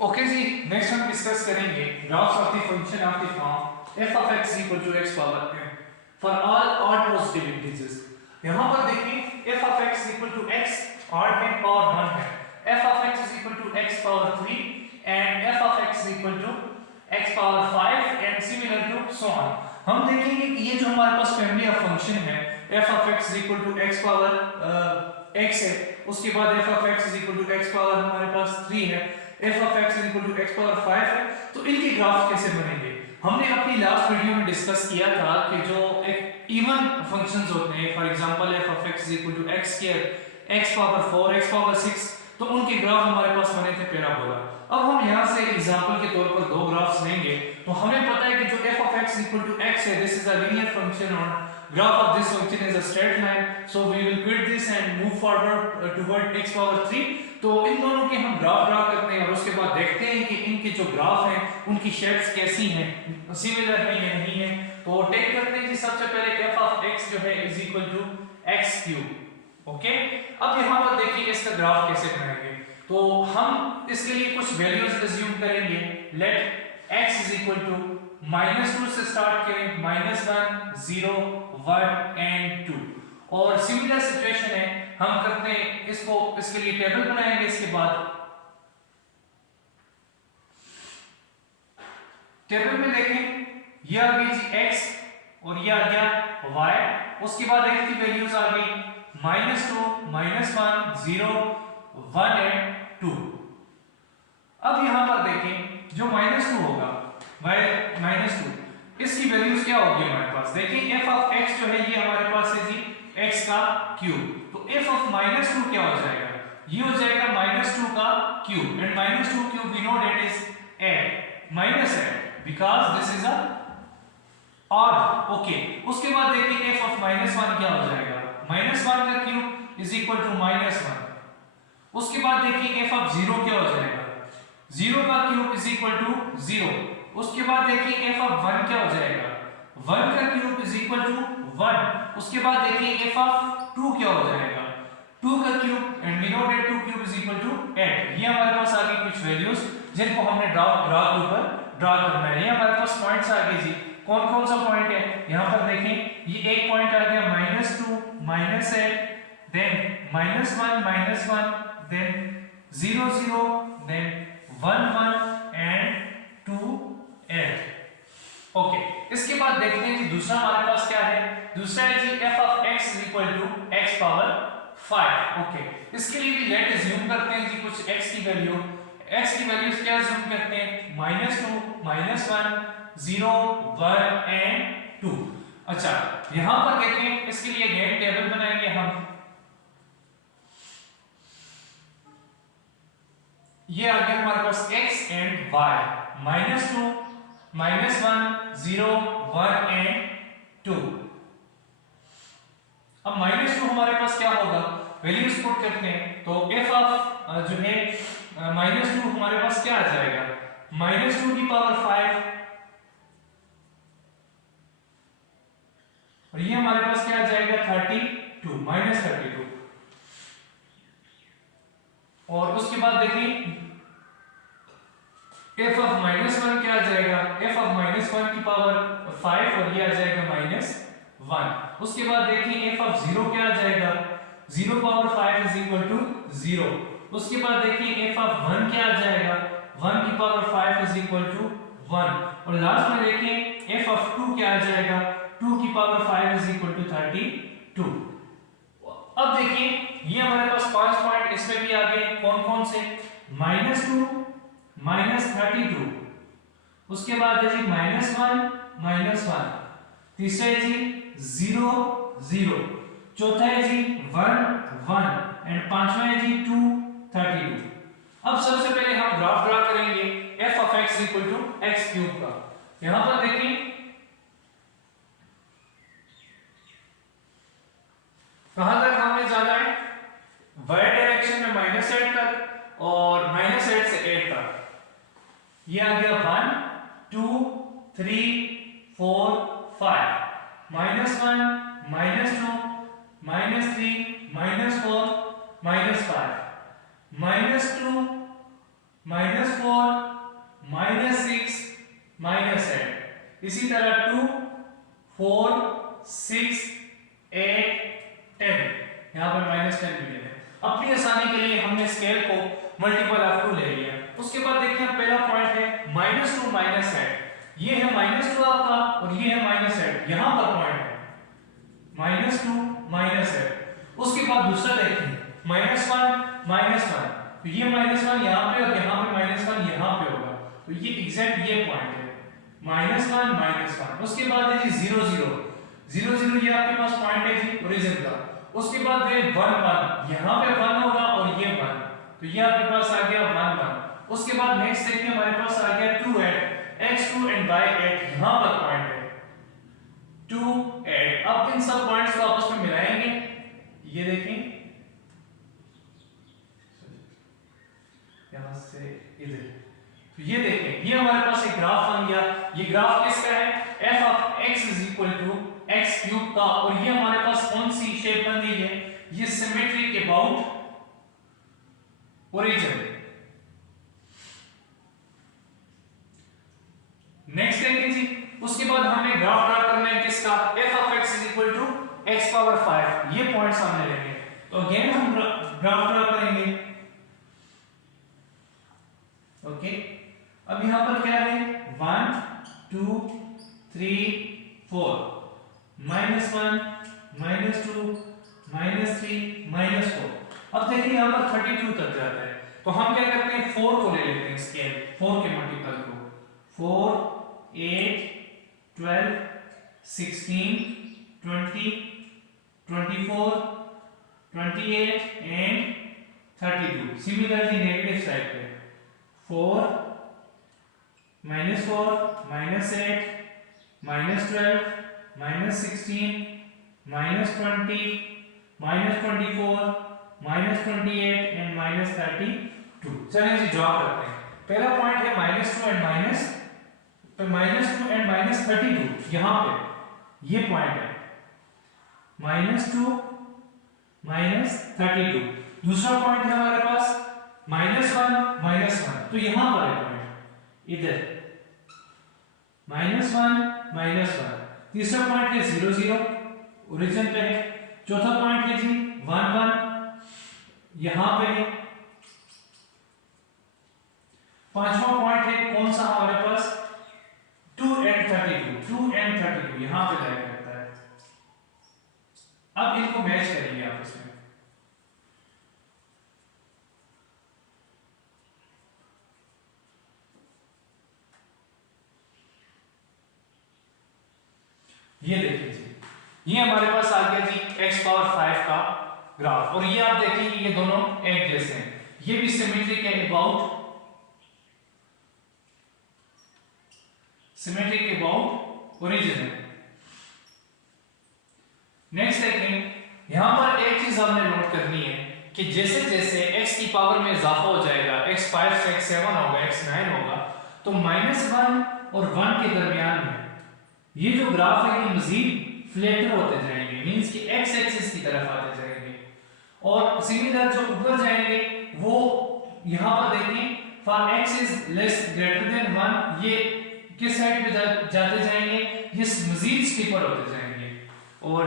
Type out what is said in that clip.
Okay जी, next हम discuss करेंगे graphs of the function of the form f of x equal to x power n for all odd positive integers. यहां पर देखिए f of x equal to x odd में power 1 है, f of x is equal to x power 3 and f of x is equal to x power 5 and similar to so on। हम देखेंगे कि ये जो हमारे पास फैमिली ऑफ फंक्शन है f of x is equal to x power x है, उसके बाद f of x is equal to x power हमारे पास 3 है, f of x is equal to x power 5 है, तो इनके ग्राफ कैसे बनेंगे। हमने अपनी लास्ट वीडियो में डिस्कस किया था कि जो एक इवन फंक्शंस होते हैं, for example f of x is equal to x square, x power 4, x power 6, तो उनके ग्राफ हमारे पास बने थे पैराबोला। अब हम यहाँ से एग्जांपल के तौर पर दो ग्राफ्स लेंगे, तो हमें पता है कि जो f of x equal to x है, this is a linear function और graph of this function is a straight line, so we will quit this and move forward toward x power 3। तो इन दोनों के हम ग्राफ ड्रा करते हैं और उसके बाद देखते हैं कि इनके जो ग्राफ हैं उनकी शेप्स कैसी हैं, सिमिलर है या नहीं है। तो टेक करते हैं कि सबसे पहले f of x जो है is equal to x cube। Okay, अब यहाँ पर देखिए इसका ग्राफ कैसे बनाएंगे। तो हम इसके लिए कुछ वैल्यूज अज्यूम करेंगे। Let x is equal to -2 से स्टार्ट करें, -1, 0, 1 and 2। और सिमिलर सिचुएशन है, हम करते हैं इसको, इसके लिए टेबल बनाएंगे। इसके बाद टेबल में देखें ये आ गई जी x और ये आ गया y, उसके बाद x की वैल्यूज आ गई -2, -1, 0, 1 and 2। अब यहां पर देखें जो -2 होगा -2, इसकी वैल्यूज क्या होगी हमारे पास। देखिए f of x जो है ये हमारे पास है जी x का क्यूब, तो f of -2 क्या हो जाएगा, ये हो जाएगा -2 का cube and -2 cube we know that is 8 -8 because this is a odd. Okay, उसके बाद देखिए f of -1 क्या हो जाएगा, -1 का क्यूब इज इक्वल टू -1। उसके बाद देखिए f of 0 क्या हो जाएगा, 0 का क्यूब इज इक्वल टू 0। उसके बाद देखिए f of 1 क्या हो जाएगा, 1 का क्यूब इज इक्वल टू 1। उसके बाद देखिए f of 2 क्या हो जाएगा, 2 का cube and we know that 2 cube is equal to 8। ये हमारे पास आ गई कुछ वैल्यूज जिनको हमने ग्राफ के ऊपर ड्रा करना है। ये हमारे पास पॉइंट्स आ गए जी, कौन कौन सा पॉइंट है यहां पर देखें। ये एक पॉइंट आ गया -2, -8, then -1, -1, then 0, 0, then 1, 1 and 2, 8। Okay, इसके बाद देखते हैं जी दूसरा हमारे पास क्या है। दूसरा है जी f of x is equal to x power 5। Okay, इसके लिए भी लेट अज्यूम करते हैं जी कुछ x की वैल्यू। x की वैल्यूज क्या अज्यूम करते हैं, -2, -1, 0, 1 एंड 2। अच्छा, यहां पर देखें इसके लिए अगेन टेबल बनाएंगे हम। ये आ गया हमारे पास x एंड y, -2, -1, 0, 1 एंड 2। अब -2 हमारे पास क्या होगा, वैल्यूज पुट करते हैं, तो f ऑफ जो है -2 हमारे पास क्या आ जाएगा, -2 की पावर 5 और ये हमारे पास क्या आ जाएगा 32, -32। और उसके बाद देखिए f of -1 क्या आ जाएगा, f of -1 की पावर 5 और ये आ जाएगा -1। उसके बाद देखिए f of 0 क्या आ जाएगा, 0 पावर 5 इज इक्वल टू 0। उसके बाद देखिए f of 1 क्या आ जाएगा, 1 की पावर 5 इज इक्वल टू 1। और लास्ट में देखिए f of 2 क्या आ जाएगा, 2 की पावर 5 इज इक्वल टू 32। अब देखिए ये हमारे पास 5 पॉइंट इसमें भी आ गए, कौन कौन से, -2, -32, उसके बाद है जी -1, -1, तीसरा है जी 0, 0, चौथा है जी 1, 1 एंड पांचवा है जी 2, 32। अब सबसे पहले हम ग्राफ ड्रा करेंगे f of x equal to x cube का। यहां पर देखिए कहां तक हमने जाना है, y डायरेक्शन में -8 तक और -8 से 8 तक। ये आ गया 1, 2, 3, 4, 5, -1, -2, -3, -4, -5, -2, -4 -6 -8, इसी तरह 2 4 6 8 10, यहाँ पर -10 भी है। अपनी आसानी के लिए हमने स्केल को मल्टीपल ऑफ 2 ले लिया। उसके बाद देखिए पहला पॉइंट है -2 -8, ये है -2 आपका और ये है -8, यहाँ पर पॉइंट है -2 -8। उसके बाद दूसरा देखिए -1 -1, तो ये -1 यहाँ पे और यहाँ पे -1 यहाँ पे होगा, तो ये एग्जैक्ट ये पॉइंट है -1 -1। उसके बाद है जी 0 0 0 0, ये आपके पास पॉइंट है जी ओरिजिन का। उसके बाद है 1 1, यहाँ पे 1 होगा और ये 1, तो ये आपके पास आ गया 1 1। उसके बाद नेक्स्ट देखिए हमारे पास आ गया 2 8, x2 एंड y8, यहाँ पर पॉइंट है 2 8। अब इन सब पॉइंट्स को आपस में मिलाएंगे, ये देखें यहां से इधर, तो ये देखें ये हमारे पास एक ग्राफ बन गया। ये ग्राफ किसका है? f of x is equal to x cube का, और ये हमारे पास कौन सी शेप बन गई है? ये सिमेट्रिक अबाउट ओरिजिन। नेक्स्ट देखिए जी, उसके बाद हमें ग्राफ ड्रा करना है किसका? f of x is equal to x power 5, ये पॉइंट सामने लेंगे, तो अगेन हम ग्राफ ड्रा करेंगे। ओके, अब यहां पर क्या है? 1 2 3 4, -1 -2 -3 -4। अब देखिए यहां पर 32 तक जाता है, तो हम क्या करते हैं 4 को ले लेते हैं स्केल, 4 के मल्टीपल को, 4 8 12 16 20 24 28 एंड 32। सिमिलरली नेगेटिव साइड पे 4 -4 -8 -12 -16 -20 -24 -28 एंड -32। चलिए जी ड्रॉ करते हैं। पहला पॉइंट है -2 एंड -2 एंड -32, यहां पे ये पॉइंट है -2 -32। दूसरा पॉइंट है हमारे पास -1 -1, तो यहां पर है पॉइंट इधर -1 -1। तीसरा पॉइंट है 0 0, ओरिजिन पे है। चौथा पॉइंट है जी 1 1, यहां पे है। पांचवा पॉइंट है कौन सा हमारे पास? 2 and 32, यहां पे लाइक करता है। अब इनको मैच करेंगे आपस में, ये देखिए जी, ये हमारे पास आ गया जी x पावर 5 का ग्राफ, और ये आप देखेंगे ये दोनों एक जैसे हैं, ये भी सिमेट्रिक है अबाउट ओरिजिन है। नेक्स्ट देखें, यहां पर एक चीज हमने नोट करनी है कि जैसे जैसे x की पावर में इजाफा हो जाएगा, x 5 से x 7 होगा, x 9 होगा, तो -1 और 1 के दरमियान में ये जो ग्राफ है ये मजीद फ्लैटर होते जाएंगे, मींस कि x एक्सिस की तरफ आते जाएंगे, और सिमिलर जो ऊपर जाएंगे वो यहां पर देखें for x is less greater than 1, ये किस साइड पे जाते जाएंगे? ये मजीद स्टीपर होते जाएंगे, और